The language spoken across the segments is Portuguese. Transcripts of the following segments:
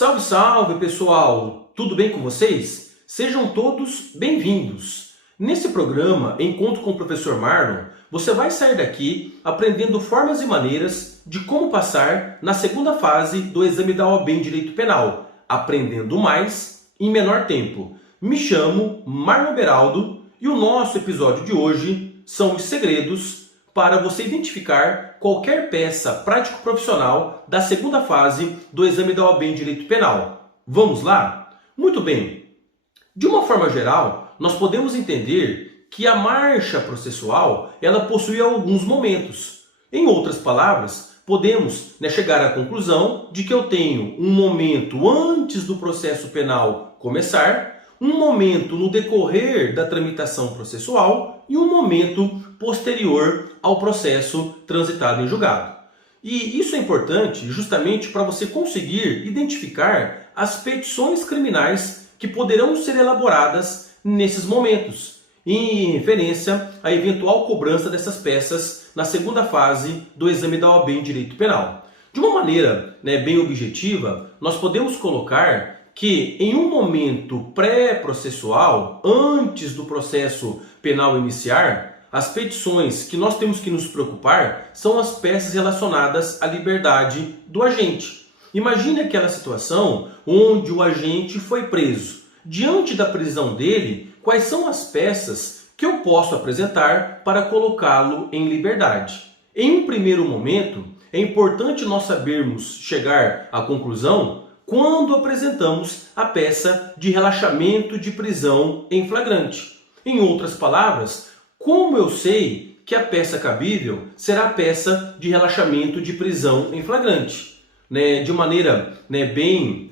Salve, salve, pessoal! Tudo bem com vocês? Sejam todos bem-vindos! Nesse programa, Encontro com o Professor Marlon, você vai sair daqui aprendendo formas e maneiras de como passar na segunda fase do exame da OAB em Direito Penal, aprendendo mais em menor tempo. Me chamo Marlon Beraldo e o nosso episódio de hoje são os segredos para você identificar qualquer peça prático-profissional da segunda fase do exame da OAB em Direito Penal. Vamos lá? Muito bem. De uma forma geral, nós podemos entender que a marcha processual ela possui alguns momentos. Em outras palavras, podemos chegar à conclusão de que eu tenho um momento antes do processo penal começar, um momento no decorrer da tramitação processual e um momento posterior ao processo transitado em julgado. E isso é importante justamente para você conseguir identificar as petições criminais que poderão ser elaboradas nesses momentos, em referência à eventual cobrança dessas peças na segunda fase do exame da OAB em Direito Penal. De uma maneira bem objetiva, nós podemos colocar que em um momento pré-processual, antes do processo penal iniciar, as petições que nós temos que nos preocupar são as peças relacionadas à liberdade do agente. Imagine aquela situação onde o agente foi preso. Diante da prisão dele, quais são as peças que eu posso apresentar para colocá-lo em liberdade? Em um primeiro momento, é importante nós sabermos chegar à conclusão quando apresentamos a peça de relaxamento de prisão em flagrante. Em outras palavras, como eu sei que a peça cabível será a peça de relaxamento de prisão em flagrante? De maneira bem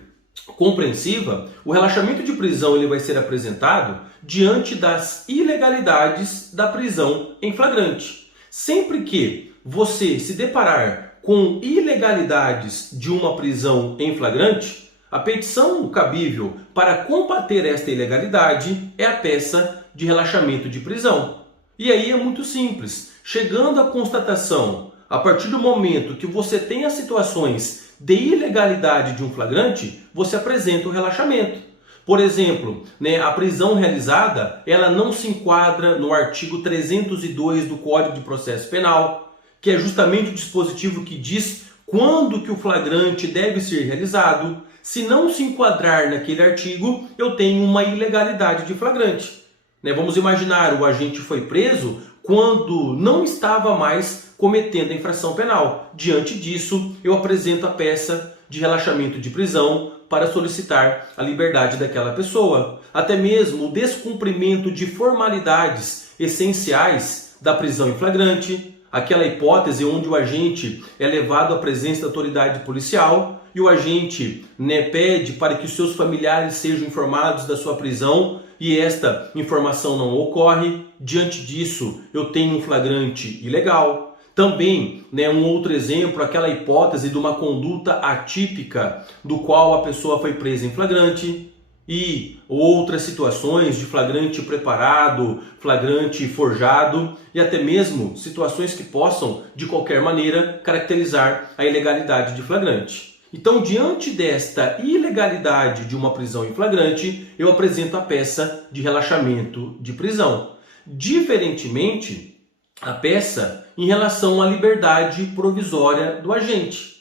compreensiva, o relaxamento de prisão ele vai ser apresentado diante das ilegalidades da prisão em flagrante. Sempre que você se deparar com ilegalidades de uma prisão em flagrante, a petição cabível para combater esta ilegalidade é a peça de relaxamento de prisão. E aí é muito simples. Chegando à constatação, a partir do momento que você tem as situações de ilegalidade de um flagrante, você apresenta o relaxamento. Por exemplo, a prisão realizada ela não se enquadra no artigo 302 do Código de Processo Penal, que é justamente o dispositivo que diz quando que o flagrante deve ser realizado. Se não se enquadrar naquele artigo, eu tenho uma ilegalidade de flagrante. Vamos imaginar, o agente foi preso quando não estava mais cometendo a infração penal. Diante disso, eu apresento a peça de relaxamento de prisão para solicitar a liberdade daquela pessoa. Até mesmo o descumprimento de formalidades essenciais da prisão em flagrante, aquela hipótese onde o agente é levado à presença da autoridade policial e o agente pede para que os seus familiares sejam informados da sua prisão e esta informação não ocorre. Diante disso, eu tenho um flagrante ilegal. Também, um outro exemplo, aquela hipótese de uma conduta atípica do qual a pessoa foi presa em flagrante. E outras situações de flagrante preparado, flagrante forjado e até mesmo situações que possam, de qualquer maneira, caracterizar a ilegalidade de flagrante. Então, diante desta ilegalidade de uma prisão em flagrante, eu apresento a peça de relaxamento de prisão. Diferentemente, a peça em relação à liberdade provisória do agente.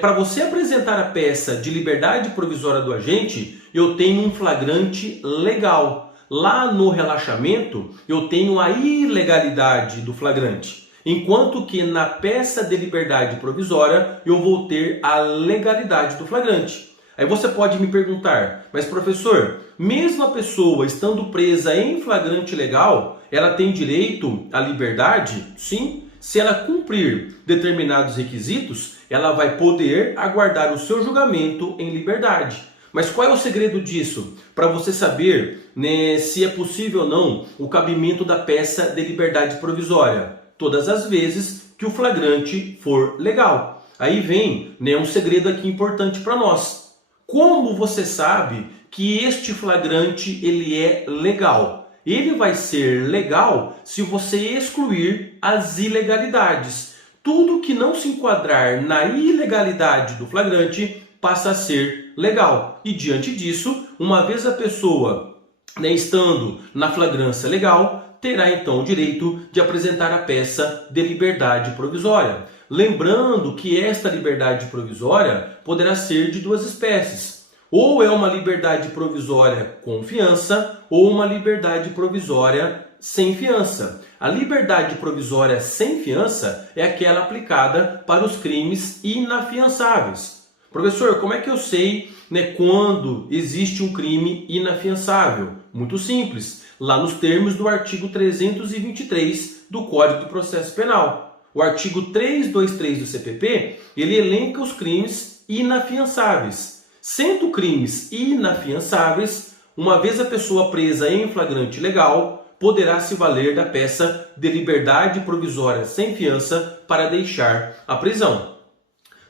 Para você apresentar a peça de liberdade provisória do agente, eu tenho um flagrante legal. Lá no relaxamento, eu tenho a ilegalidade do flagrante. Enquanto que na peça de liberdade provisória, eu vou ter a legalidade do flagrante. Aí você pode me perguntar, mas professor, mesmo a pessoa estando presa em flagrante legal, ela tem direito à liberdade? Sim. Se ela cumprir determinados requisitos, ela vai poder aguardar o seu julgamento em liberdade. Mas qual é o segredo disso? Para você saber se é possível ou não o cabimento da peça de liberdade provisória. Todas as vezes que o flagrante for legal. Aí vem um segredo aqui importante para nós. Como você sabe que este flagrante ele é legal? Ele vai ser legal se você excluir as ilegalidades. Tudo que não se enquadrar na ilegalidade do flagrante passa a ser legal. E diante disso, uma vez a pessoa, né, estando na flagrância legal, terá então o direito de apresentar a peça de liberdade provisória. Lembrando que esta liberdade provisória poderá ser de duas espécies. Ou é uma liberdade provisória com fiança, ou uma liberdade provisória sem fiança. A liberdade provisória sem fiança é aquela aplicada para os crimes inafiançáveis. Professor, como é que eu sei, né, quando existe um crime inafiançável? Muito simples, lá nos termos do artigo 323 do Código de Processo Penal. O artigo 323 do CPP, ele elenca os crimes inafiançáveis. Sendo crimes inafiançáveis, uma vez a pessoa presa em flagrante legal, poderá se valer da peça de liberdade provisória sem fiança para deixar a prisão.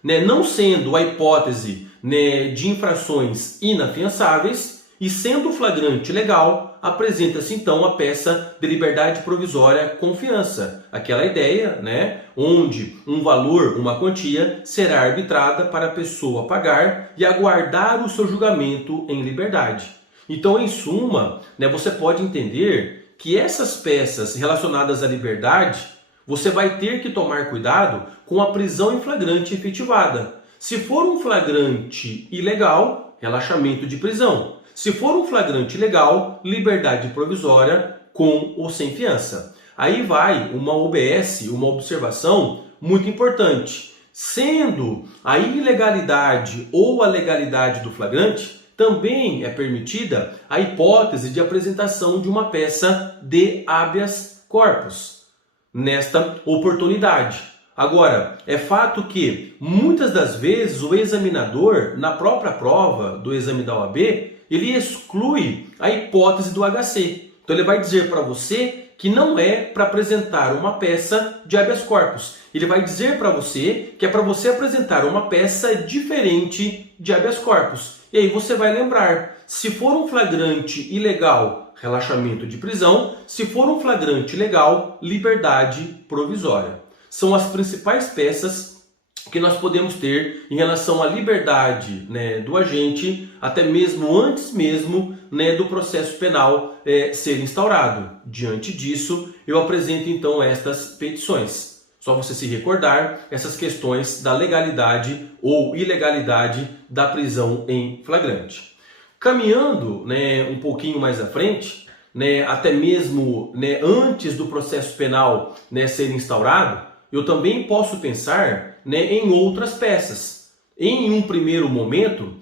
Não sendo a hipótese, de infrações inafiançáveis e sendo flagrante legal, apresenta-se então a peça de liberdade provisória com fiança. Aquela ideia, onde um valor, uma quantia, será arbitrada para a pessoa pagar e aguardar o seu julgamento em liberdade. Então, em suma, você pode entender que essas peças relacionadas à liberdade, você vai ter que tomar cuidado com a prisão em flagrante efetivada. Se for um flagrante ilegal, relaxamento de prisão. Se for um flagrante legal, liberdade provisória com ou sem fiança. Aí vai uma OBS, uma observação muito importante. Sendo a ilegalidade ou a legalidade do flagrante, também é permitida a hipótese de apresentação de uma peça de habeas corpus nesta oportunidade. Agora, é fato que muitas das vezes o examinador, na própria prova do exame da OAB, ele exclui a hipótese do HC. Então ele vai dizer para você que não é para apresentar uma peça de habeas corpus. Ele vai dizer para você que é para você apresentar uma peça diferente de habeas corpus. E aí você vai lembrar, se for um flagrante ilegal, relaxamento de prisão. Se for um flagrante legal, liberdade provisória. São as principais peças que nós podemos ter em relação à liberdade, do agente, até mesmo antes do processo penal ser instaurado. Diante disso, eu apresento então estas petições. Só você se recordar essas questões da legalidade ou ilegalidade da prisão em flagrante. Caminhando um pouquinho mais à frente, até mesmo antes do processo penal ser instaurado, eu também posso pensar em outras peças. Em um primeiro momento,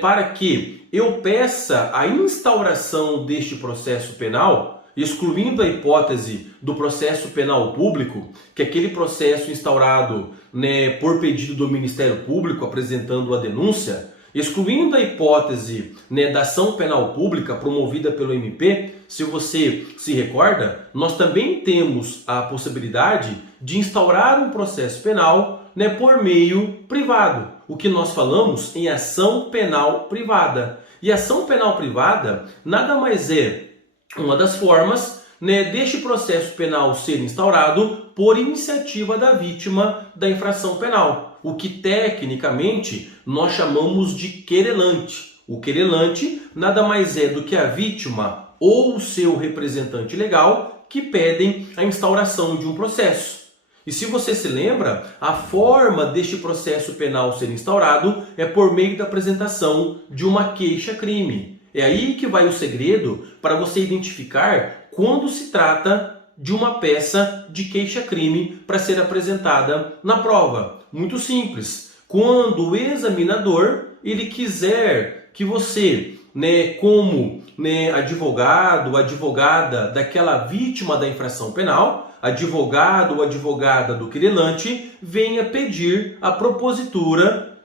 para que eu peça a instauração deste processo penal, excluindo a hipótese do processo penal público, que é aquele processo instaurado por pedido do Ministério Público apresentando a denúncia, excluindo a hipótese da ação penal pública promovida pelo MP, se você se recorda, nós também temos a possibilidade de instaurar um processo penal por meio privado, o que nós falamos em ação penal privada. E ação penal privada nada mais é uma das formas deste processo penal ser instaurado por iniciativa da vítima da infração penal, o que tecnicamente nós chamamos de querelante. O querelante nada mais é do que a vítima ou o seu representante legal que pedem a instauração de um processo. E se você se lembra, a forma deste processo penal ser instaurado é por meio da apresentação de uma queixa-crime. É aí que vai o segredo para você identificar quando se trata de uma peça de queixa-crime para ser apresentada na prova. Muito simples. Quando o examinador ele quiser que você, como advogado, advogada daquela vítima da infração penal, advogado ou advogada do querelante, venha pedir a propositura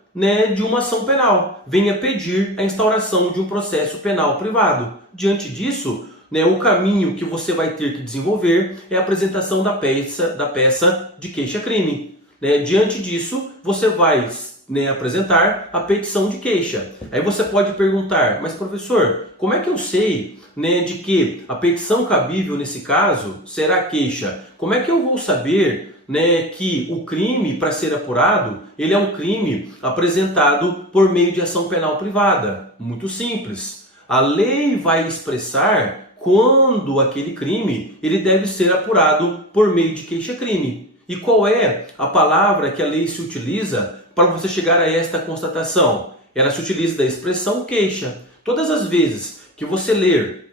de uma ação penal, venha pedir a instauração de um processo penal privado. Diante disso, o caminho que você vai ter que desenvolver é a apresentação da peça de queixa-crime. Diante disso, você vai apresentar a petição de queixa. Aí você pode perguntar, mas professor, como é que eu sei de que a petição cabível nesse caso será queixa? Como é que eu vou saber né, que o crime, para ser apurado, ele é um crime apresentado por meio de ação penal privada. Muito simples. A lei vai expressar quando aquele crime ele deve ser apurado por meio de queixa-crime. E qual é a palavra que a lei se utiliza para você chegar a esta constatação? Ela se utiliza da expressão queixa. Todas as vezes que você ler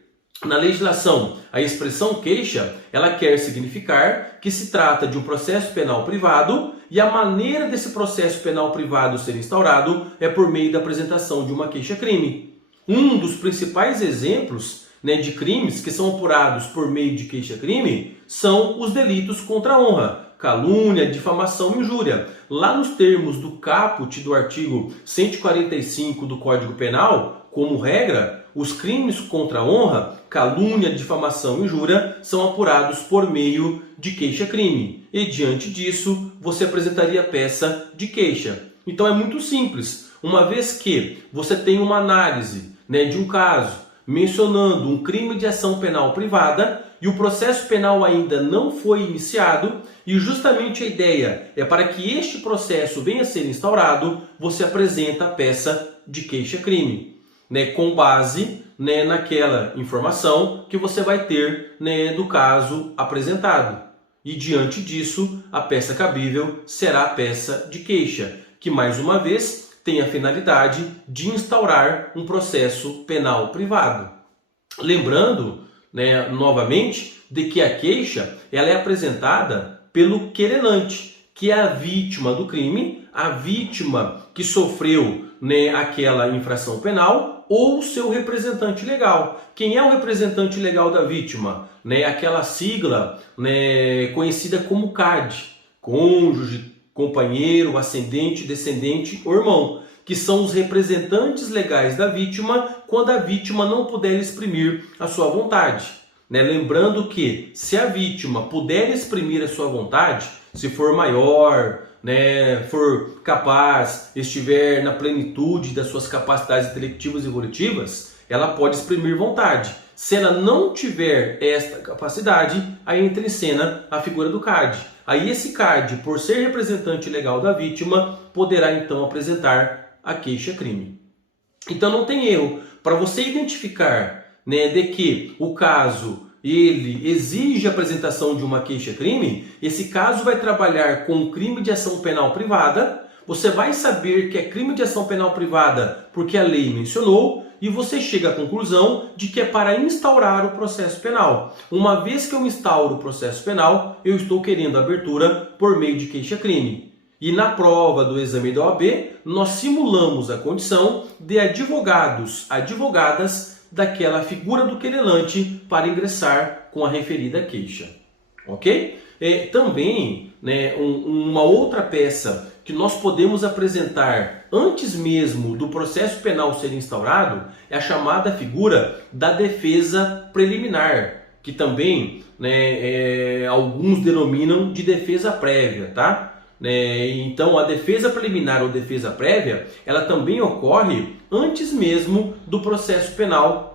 na legislação a expressão queixa, ela quer significar que se trata de um processo penal privado e a maneira desse processo penal privado ser instaurado é por meio da apresentação de uma queixa-crime. Um dos principais exemplos, né, de crimes que são apurados por meio de queixa-crime são os delitos contra a honra, calúnia, difamação e injúria. Lá nos termos do caput do artigo 145 do Código Penal, como regra, os crimes contra a honra, calúnia, difamação e injúria são apurados por meio de queixa-crime. E diante disso, você apresentaria peça de queixa. Então é muito simples. Uma vez que você tem uma análise, né, de um caso mencionando um crime de ação penal privada e o processo penal ainda não foi iniciado, e justamente a ideia é para que este processo venha a ser instaurado, você apresenta a peça de queixa-crime, né, com base, né, naquela informação que você vai ter, né, do caso apresentado. E diante disso, a peça cabível será a peça de queixa, que mais uma vez tem a finalidade de instaurar um processo penal privado. Lembrando, né, novamente, de que a queixa ela é apresentada pelo querelante, que é a vítima do crime, a vítima que sofreu, né, aquela infração penal, ou seu representante legal. Quem é o representante legal da vítima? Né, aquela sigla, né, conhecida como CAD, cônjuge, companheiro, ascendente, descendente ou irmão, que são os representantes legais da vítima quando a vítima não puder exprimir a sua vontade. Né? Lembrando que se a vítima puder exprimir a sua vontade, se for maior, né, for capaz, estiver na plenitude das suas capacidades intelectivas e volitivas, ela pode exprimir vontade. Se ela não tiver esta capacidade, aí entra em cena a figura do CAD. Aí esse CAD, por ser representante legal da vítima, poderá então apresentar a queixa-crime. Então não tem erro. Para você identificar, né, de que o caso ele exige a apresentação de uma queixa-crime, esse caso vai trabalhar com crime de ação penal privada. Você vai saber que é crime de ação penal privada porque a lei mencionou, e você chega à conclusão de que é para instaurar o processo penal. Uma vez que eu instauro o processo penal, eu estou querendo a abertura por meio de queixa-crime. E na prova do exame da OAB, nós simulamos a condição de advogados, advogadas daquela figura do querelante para ingressar com a referida queixa. Ok? Também, né, uma outra peça que nós podemos apresentar antes mesmo do processo penal ser instaurado é a chamada figura da defesa preliminar, que também, né, alguns denominam de defesa prévia, tá? Então a defesa preliminar ou defesa prévia, ela também ocorre antes mesmo do processo penal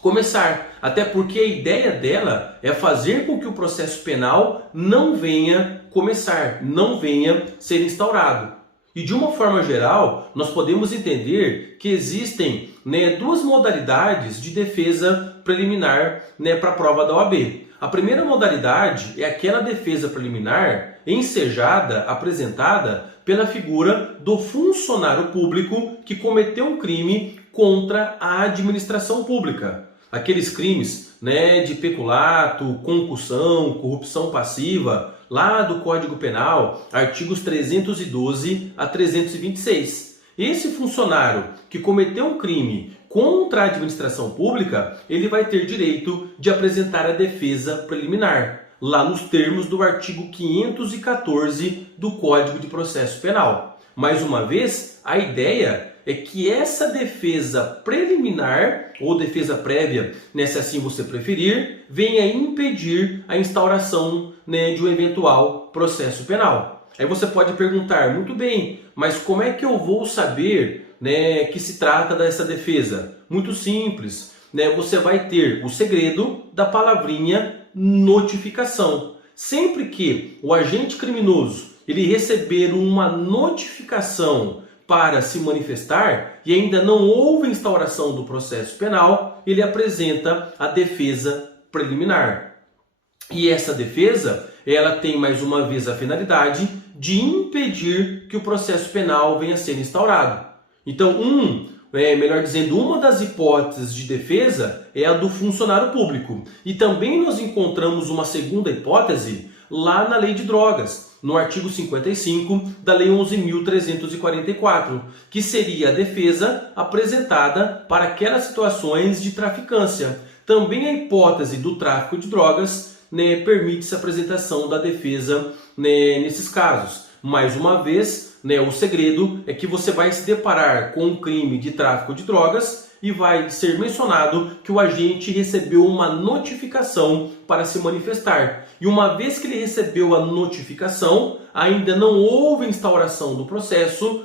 começar, até porque a ideia dela é fazer com que o processo penal não venha começar, não venha ser instaurado. E de uma forma geral, nós podemos entender que existem, né, duas modalidades de defesa preliminar, né, para a prova da OAB. A primeira modalidade é aquela defesa preliminar ensejada, apresentada pela figura do funcionário público que cometeu um crime contra a administração pública. Aqueles crimes, né, de peculato, concussão, corrupção passiva, lá do Código Penal, artigos 312 a 326. Esse funcionário que cometeu um crime contra a administração pública, ele vai ter direito de apresentar a defesa preliminar, lá nos termos do artigo 514 do Código de Processo Penal. Mais uma vez, a ideia é que essa defesa preliminar, ou defesa prévia, né, se assim você preferir, venha impedir a instauração, né, de um eventual processo penal. Aí você pode perguntar, muito bem, mas como é que eu vou saber, né, que se trata dessa defesa? Muito simples, né, você vai ter o segredo da palavrinha notificação. Sempre que o agente criminoso ele receber uma notificação para se manifestar e ainda não houve instauração do processo penal, ele apresenta a defesa preliminar. E essa defesa, ela tem mais uma vez a finalidade de impedir que o processo penal venha a ser instaurado. Então, melhor dizendo, uma das hipóteses de defesa é a do funcionário público. E também nós encontramos uma segunda hipótese lá na Lei de Drogas, no artigo 55 da Lei 11.344, que seria a defesa apresentada para aquelas situações de traficância. Também a hipótese do tráfico de drogas, permite-se a apresentação da defesa, nesses casos. Mais uma vez, o segredo é que você vai se deparar com um crime de tráfico de drogas e vai ser mencionado que o agente recebeu uma notificação para se manifestar. E uma vez que ele recebeu a notificação, ainda não houve instauração do processo,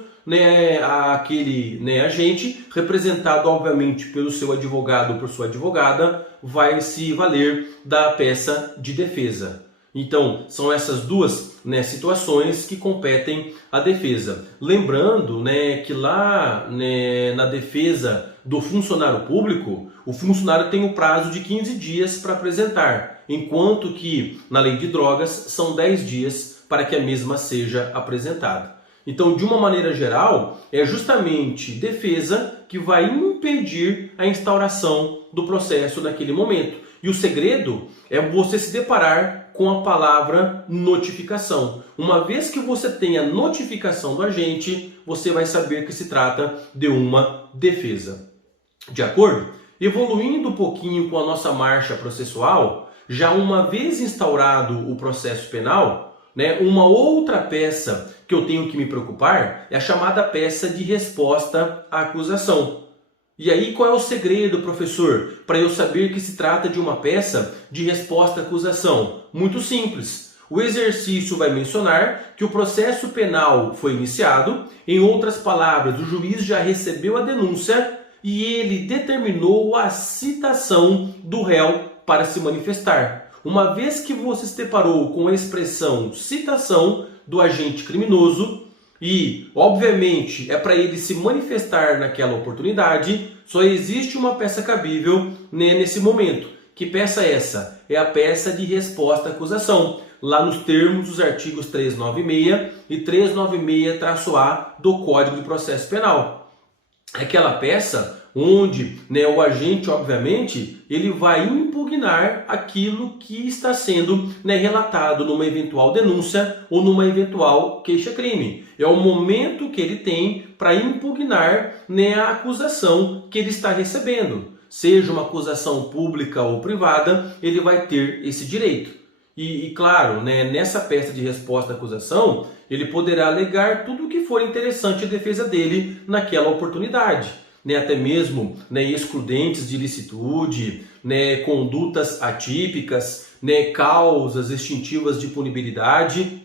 aquele agente, representado obviamente pelo seu advogado ou por sua advogada, vai se valer da peça de defesa. Então, são essas duas situações que competem à defesa. Lembrando que lá na defesa do funcionário público, o funcionário tem o prazo de 15 dias para apresentar, enquanto que na Lei de Drogas são 10 dias para que a mesma seja apresentada. Então, de uma maneira geral, é justamente defesa que vai impedir a instauração do processo naquele momento. E o segredo é você se deparar com a palavra notificação. Uma vez que você tem a notificação do agente, você vai saber que se trata de uma defesa. De acordo? Evoluindo um pouquinho com a nossa marcha processual, já uma vez instaurado o processo penal, uma outra peça que eu tenho que me preocupar é a chamada peça de resposta à acusação. E aí, qual é o segredo, professor, para eu saber que se trata de uma peça de resposta à acusação? Muito simples. O exercício vai mencionar que o processo penal foi iniciado, em outras palavras, o juiz já recebeu a denúncia e ele determinou a citação do réu para se manifestar. Uma vez que você se deparou com a expressão citação do agente criminoso, e, obviamente, é para ele se manifestar naquela oportunidade, só existe uma peça cabível nesse momento. Que peça é essa? É a peça de resposta à acusação, lá nos termos dos artigos 396 e 396-A do Código de Processo Penal. Aquela peça onde o agente, obviamente, ele vai impugnar aquilo que está sendo relatado numa eventual denúncia ou numa eventual queixa-crime. É o momento que ele tem para impugnar a acusação que ele está recebendo. Seja uma acusação pública ou privada, ele vai ter esse direito. E claro, nessa peça de resposta à acusação, ele poderá alegar tudo o que for interessante à defesa dele naquela oportunidade. Até mesmo excludentes de ilicitude, condutas atípicas, causas extintivas de punibilidade.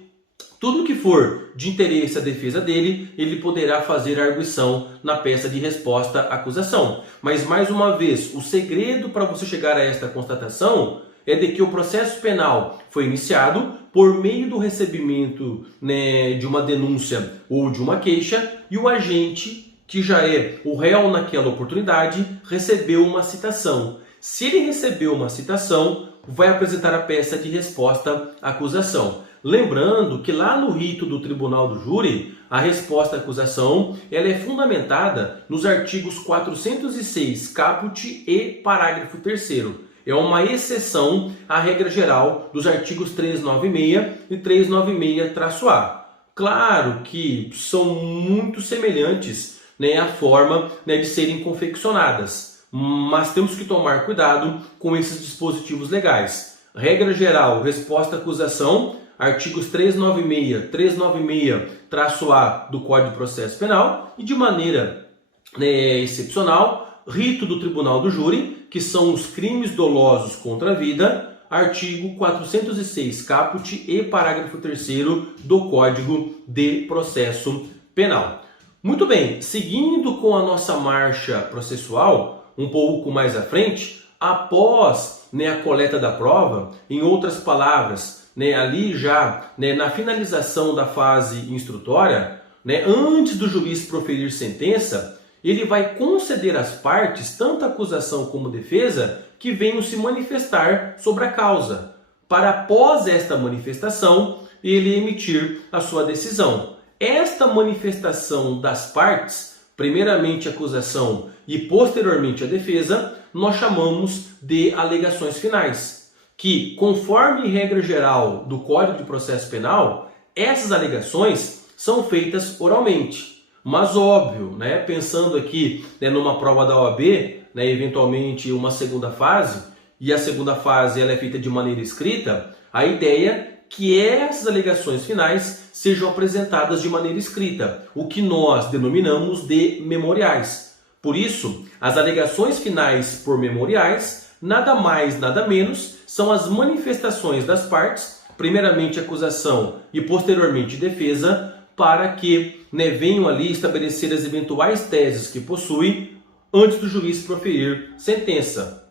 Tudo que for de interesse à defesa dele, ele poderá fazer arguição na peça de resposta à acusação. Mas, mais uma vez, o segredo para você chegar a esta constatação é de que o processo penal foi iniciado por meio do recebimento de uma denúncia ou de uma queixa e o agente, que já é o réu naquela oportunidade, recebeu uma citação. Se ele recebeu uma citação, vai apresentar a peça de resposta à acusação. Lembrando que lá no rito do Tribunal do Júri, a resposta à acusação ela é fundamentada nos artigos 406, caput e parágrafo 3º. É uma exceção à regra geral dos artigos 396 e 396-A. Claro que são muito semelhantes a forma de serem confeccionadas, mas temos que tomar cuidado com esses dispositivos legais. Regra geral, resposta à acusação, artigos 396, 396-A do Código de Processo Penal e de maneira excepcional, rito do Tribunal do Júri, que são os crimes dolosos contra a vida, artigo 406, caput e parágrafo 3º do Código de Processo Penal. Muito bem, seguindo com a nossa marcha processual, um pouco mais à frente, após a coleta da prova, em outras palavras, né, ali já, né, na finalização da fase instrutória, né, antes do juiz proferir sentença, ele vai conceder às partes, tanto a acusação como a defesa, que venham se manifestar sobre a causa, para após esta manifestação, ele emitir a sua decisão. Esta manifestação das partes, primeiramente a acusação e posteriormente a defesa, nós chamamos de alegações finais, que, conforme regra geral do Código de Processo Penal, essas alegações são feitas oralmente. Mas óbvio, né, pensando aqui, né, numa prova da OAB, né, eventualmente uma segunda fase, e a segunda fase ela é feita de maneira escrita, a ideia é que essas alegações finais sejam apresentadas de maneira escrita, o que nós denominamos de memoriais. Por isso, as alegações finais por memoriais, nada mais, nada menos, são as manifestações das partes, primeiramente acusação e posteriormente defesa, para que, né, venham ali estabelecer as eventuais teses que possui antes do juiz proferir sentença.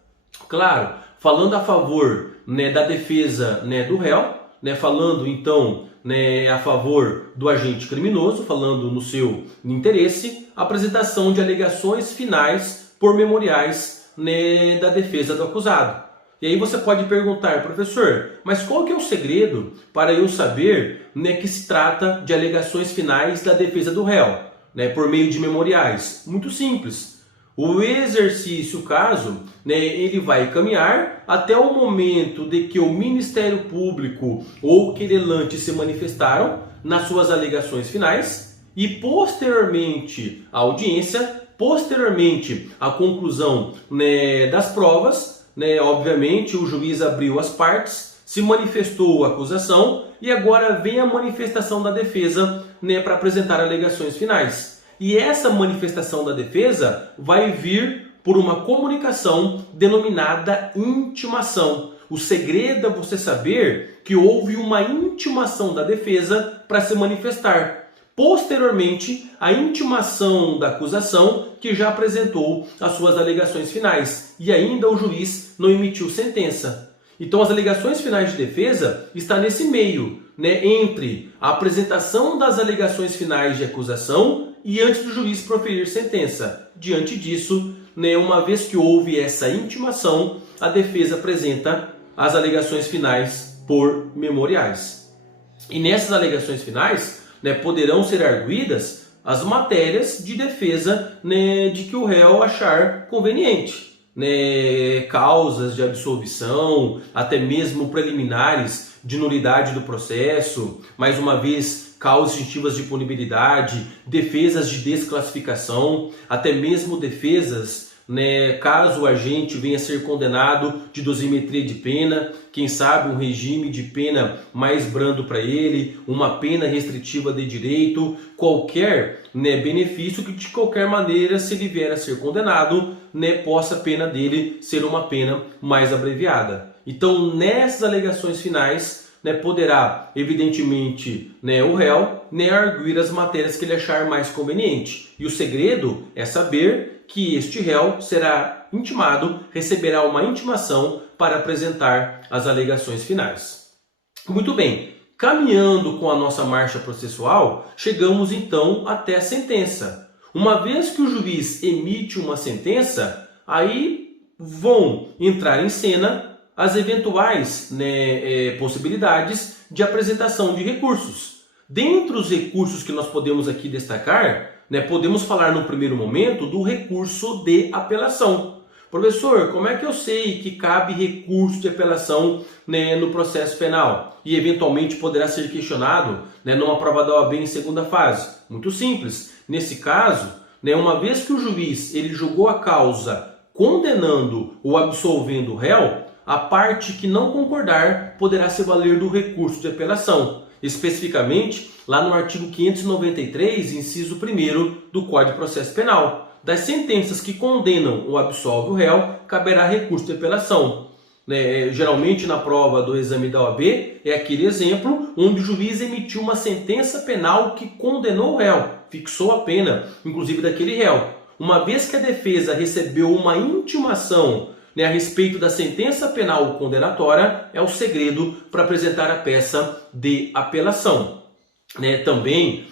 Claro, falando a favor, né, da defesa, né, do réu, né, falando então, né, a favor do agente criminoso, falando no seu interesse, apresentação de alegações finais por memoriais, né, da defesa do acusado. E aí você pode perguntar, professor, mas qual que é o segredo para eu saber, né, que se trata de alegações finais da defesa do réu, né, por meio de memoriais? Muito simples. O exercício, o caso, né, ele vai caminhar até o momento de que o Ministério Público ou o querelante se manifestaram nas suas alegações finais e posteriormente a audiência, posteriormente a conclusão, né, das provas, né, obviamente o juiz abriu as partes, se manifestou a acusação e agora vem a manifestação da defesa, né, para apresentar alegações finais. E essa manifestação da defesa vai vir por uma comunicação denominada intimação. O segredo é você saber que houve uma intimação da defesa para se manifestar. Posteriormente, a intimação da acusação, que já apresentou as suas alegações finais, e ainda o juiz não emitiu sentença. Então, as alegações finais de defesa estão nesse meio, né, entre a apresentação das alegações finais de acusação e antes do juiz proferir sentença. Diante disso, né, uma vez que houve essa intimação, a defesa apresenta as alegações finais por memoriais. E nessas alegações finais, né, poderão ser arguidas as matérias de defesa, né, de que o réu achar conveniente, né, causas de absolvição, até mesmo preliminares de nulidade do processo, mais uma vez causas instintivas de punibilidade, defesas de desclassificação, até mesmo defesas, né, caso o agente venha a ser condenado de dosimetria de pena, quem sabe um regime de pena mais brando para ele, uma pena restritiva de direito, qualquer, né, benefício que de qualquer maneira, se ele vier a ser condenado, né, possa a pena dele ser uma pena mais abreviada. Então, nessas alegações finais, né, poderá, evidentemente, né, o réu, né, arguir as matérias que ele achar mais conveniente. E o segredo é saber que este réu será intimado, receberá uma intimação para apresentar as alegações finais. Muito bem, caminhando com a nossa marcha processual, chegamos então até a sentença. Uma vez que o juiz emite uma sentença, aí vão entrar em cena as eventuais, né, possibilidades de apresentação de recursos. Dentre os recursos que nós podemos aqui destacar, né, podemos falar no primeiro momento do recurso de apelação. Professor, como é que eu sei que cabe recurso de apelação, né, no processo penal? E eventualmente poderá ser questionado, né, numa prova da OAB em segunda fase? Muito simples. Nesse caso, né, uma vez que o juiz ele julgou a causa condenando ou absolvendo o réu, a parte que não concordar poderá se valer do recurso de apelação. Especificamente, lá no artigo 593, inciso 1º do Código de Processo Penal. Das sentenças que condenam ou absolvem o réu, caberá recurso de apelação. Geralmente, na prova do exame da OAB, é aquele exemplo onde o juiz emitiu uma sentença penal que condenou o réu, fixou a pena, inclusive daquele réu. Uma vez que a defesa recebeu uma intimação, a respeito da sentença penal condenatória é o segredo para apresentar a peça de apelação. Também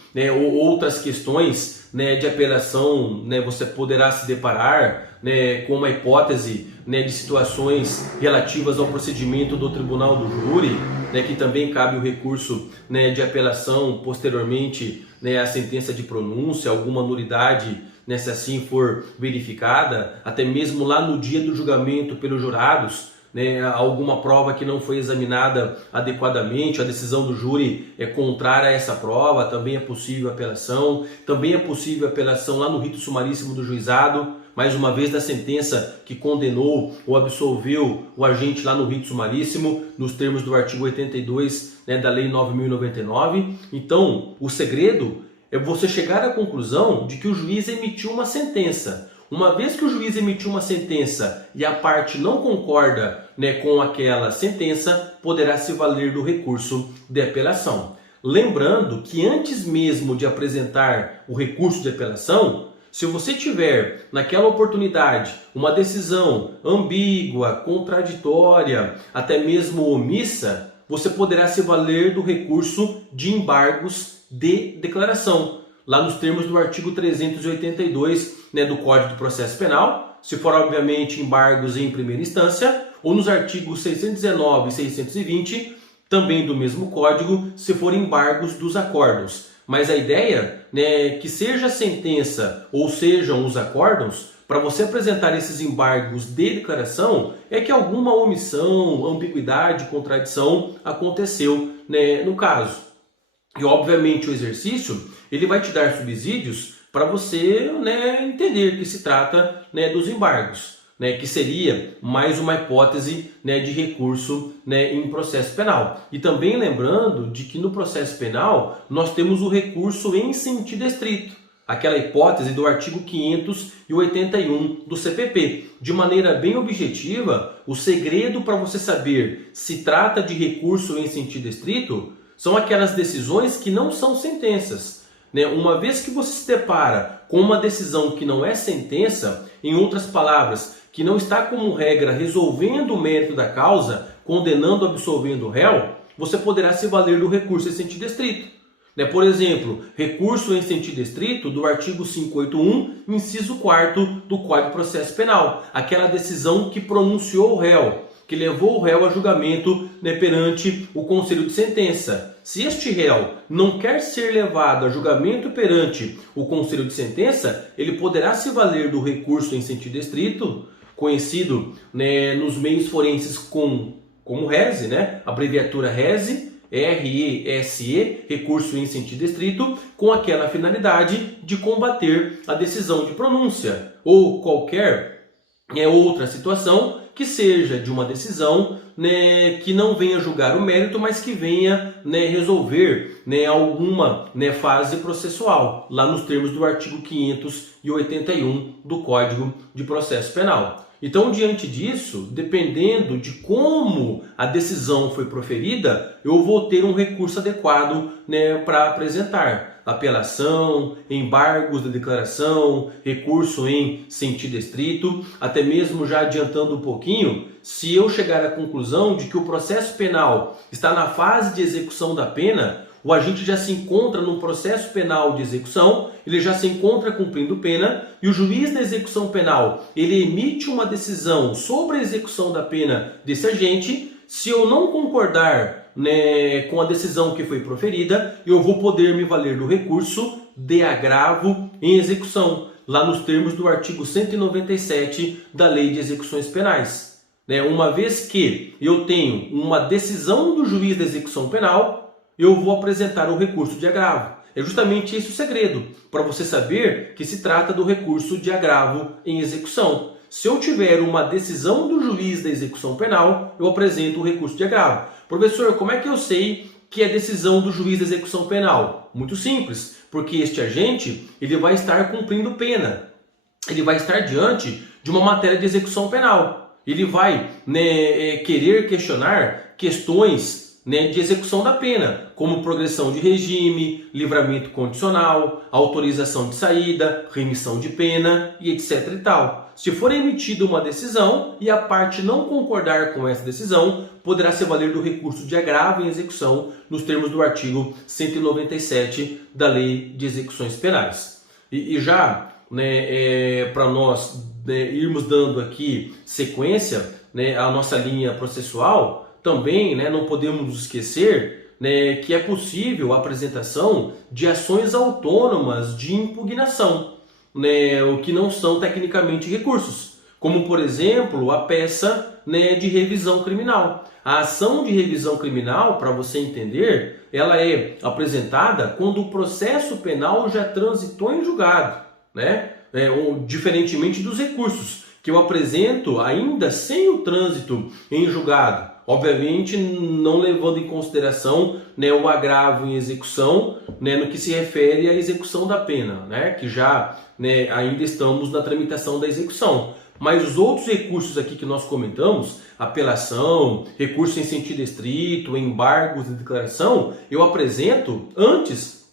outras questões de apelação, você poderá se deparar com uma hipótese de situações relativas ao procedimento do tribunal do júri, que também cabe o recurso de apelação posteriormente à sentença de pronúncia, alguma nulidade, se assim for verificada, até mesmo lá no dia do julgamento pelos jurados, alguma prova que não foi examinada adequadamente, a decisão do júri é contrária a essa prova, também é possível apelação. Também é possível apelação lá no rito sumaríssimo do juizado, mais uma vez da sentença que condenou ou absolveu o agente lá no rito sumaríssimo, nos termos do artigo 82 da Lei 9.099. Então, o segredo é você chegar à conclusão de que o juiz emitiu uma sentença. Uma vez que o juiz emitiu uma sentença e a parte não concorda com aquela sentença, poderá se valer do recurso de apelação. Lembrando que antes mesmo de apresentar o recurso de apelação, se você tiver naquela oportunidade uma decisão ambígua, contraditória, até mesmo omissa, você poderá se valer do recurso de embargos de declaração, lá nos termos do artigo 382 do Código de Processo Penal, se for obviamente embargos em primeira instância, ou nos artigos 619 e 620, também do mesmo código, se for embargos dos acordos. Mas a ideia que seja a sentença ou sejam os acordos, para você apresentar esses embargos de declaração, é que alguma omissão, ambiguidade, contradição aconteceu no caso. E obviamente o exercício ele vai te dar subsídios para você entender que se trata dos embargos, que seria mais uma hipótese de recurso em processo penal. E também lembrando de que no processo penal nós temos o recurso em sentido estrito, aquela hipótese do artigo 581 do CPP. De maneira bem objetiva, o segredo para você saber se trata de recurso em sentido estrito são aquelas decisões que não são sentenças. Uma vez que você se depara com uma decisão que não é sentença, em outras palavras, que não está como regra resolvendo o mérito da causa, condenando ou absolvendo o réu, você poderá se valer do recurso em sentido estrito. Por exemplo, recurso em sentido estrito do artigo 581, inciso 4º do Código de Processo Penal, aquela decisão que pronunciou o réu, que levou o réu a julgamento perante o conselho de sentença. Se este réu não quer ser levado a julgamento perante o conselho de sentença, ele poderá se valer do recurso em sentido estrito, conhecido nos meios forenses como RESE, abreviatura RESE, RESE, recurso em sentido estrito, com aquela finalidade de combater a decisão de pronúncia ou qualquer outra situação que seja de uma decisão que não venha julgar o mérito, mas que venha resolver alguma fase processual, lá nos termos do artigo 581 do Código de Processo Penal. Então, diante disso, dependendo de como a decisão foi proferida, eu vou ter um recurso adequado para apresentar. Apelação, embargos da declaração, recurso em sentido estrito, até mesmo já adiantando um pouquinho, se eu chegar à conclusão de que o processo penal está na fase de execução da pena, o agente já se encontra num processo penal de execução, ele já se encontra cumprindo pena e o juiz da execução penal, ele emite uma decisão sobre a execução da pena desse agente. Se eu não concordar com a decisão que foi proferida, eu vou poder me valer do recurso de agravo em execução, lá nos termos do artigo 197 da Lei de Execuções Penais. Uma vez que eu tenho uma decisão do juiz da execução penal, eu vou apresentar o recurso de agravo. É justamente esse o segredo, para você saber que se trata do recurso de agravo em execução. Se eu tiver uma decisão do juiz da execução penal, eu apresento o recurso de agravo. Professor, como é que eu sei que é decisão do juiz da execução penal? Muito simples, porque este agente ele vai estar cumprindo pena. Ele vai estar diante de uma matéria de execução penal. Ele vai querer questionar questões né, de execução da pena, como progressão de regime, livramento condicional, autorização de saída, remissão de pena e etc. e tal. Se for emitida uma decisão e a parte não concordar com essa decisão, poderá se valer do recurso de agravo em execução nos termos do artigo 197 da Lei de Execuções Penais. E já, né, para nós, né, irmos dando aqui sequência, né, à nossa linha processual, também, né, não podemos nos esquecer, né, que é possível a apresentação de ações autônomas de impugnação, né, o que não são tecnicamente recursos, como por exemplo a peça, né, de revisão criminal. A ação de revisão criminal, para você entender, ela é apresentada quando o processo penal já transitou em julgado, né, diferentemente dos recursos que eu apresento ainda sem o trânsito em julgado. Obviamente, não levando em consideração, né, o agravo em execução, né, no que se refere à execução da pena, né, que já, né, ainda estamos na tramitação da execução. Mas os outros recursos aqui que nós comentamos, apelação, recurso em sentido estrito, embargos de declaração, eu apresento antes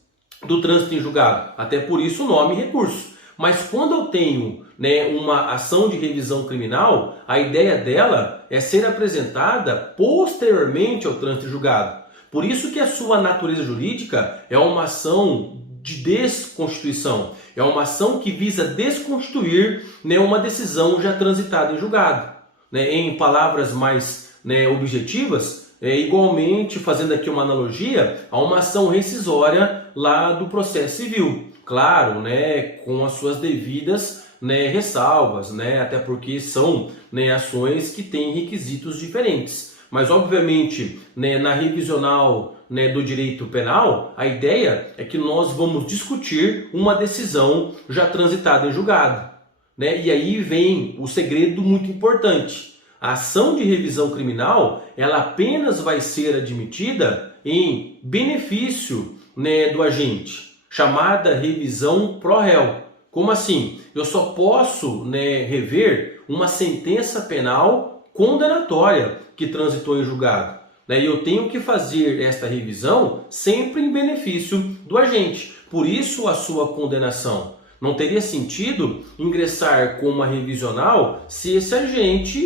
do trânsito em julgado. Até por isso o nome recurso. Mas quando eu tenho, né, uma ação de revisão criminal, a ideia dela é ser apresentada posteriormente ao trânsito julgado. Por isso que a sua natureza jurídica é uma ação de desconstituição. É uma ação que visa desconstituir, né, uma decisão já transitada em julgado. Né, em palavras mais, né, objetivas, igualmente fazendo aqui uma analogia a uma ação rescisória lá do processo civil. Claro, né, com as suas devidas, né, ressalvas, né, até porque são, né, ações que têm requisitos diferentes. Mas, obviamente, né, na revisional, né, do direito penal, a ideia é que nós vamos discutir uma decisão já transitada em julgado. Né? E aí vem o segredo muito importante. A ação de revisão criminal, ela apenas vai ser admitida em benefício, né, do agente, chamada revisão pro réu. Como assim? Eu só posso, né, rever uma sentença penal condenatória que transitou em julgado. Né? E eu tenho que fazer esta revisão sempre em benefício do agente. Por isso a sua condenação. Não teria sentido ingressar com uma revisional se esse agente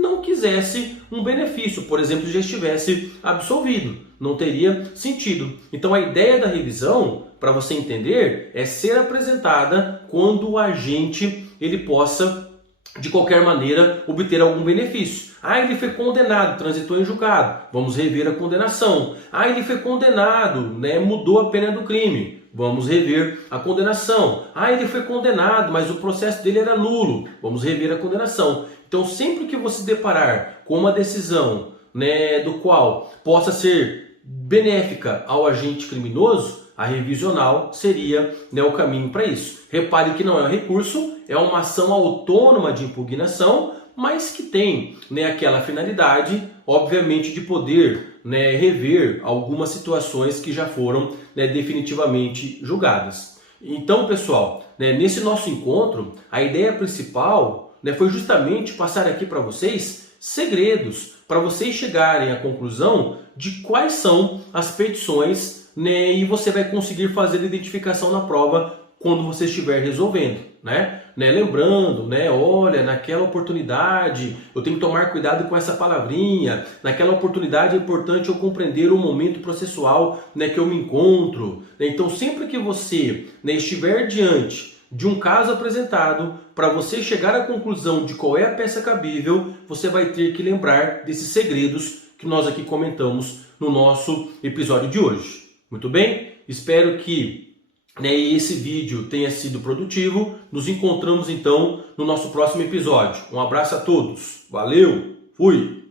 não quisesse um benefício, por exemplo, já estivesse absolvido. Não teria sentido. Então a ideia da revisão, para você entender, é ser apresentada quando o agente ele possa, de qualquer maneira, obter algum benefício. Ah, ele foi condenado, transitou em julgado. Vamos rever a condenação. Ah, ele foi condenado, né, mudou a pena do crime. Vamos rever a condenação. Ah, ele foi condenado, mas o processo dele era nulo. Vamos rever a condenação. Então, sempre que você se deparar com uma decisão, né, do qual possa ser benéfica ao agente criminoso, a revisional seria, né, o caminho para isso. Repare que não é um recurso, é uma ação autônoma de impugnação, mas que tem, né, aquela finalidade, obviamente, de poder, né, rever algumas situações que já foram, né, definitivamente julgadas. Então, pessoal, né, nesse nosso encontro, a ideia principal, né, foi justamente passar aqui para vocês segredos, para vocês chegarem à conclusão de quais são as petições, né, e você vai conseguir fazer a identificação na prova quando você estiver resolvendo, né? Lembrando, né, olha, naquela oportunidade eu tenho que tomar cuidado com essa palavrinha, naquela oportunidade é importante eu compreender o momento processual, né, que eu me encontro. Então, sempre que você, né, estiver diante de um caso apresentado, para você chegar à conclusão de qual é a peça cabível, você vai ter que lembrar desses segredos que nós aqui comentamos no nosso episódio de hoje. Muito bem? Espero que, né, esse vídeo tenha sido produtivo. Nos encontramos então no nosso próximo episódio. Um abraço a todos. Valeu! Fui!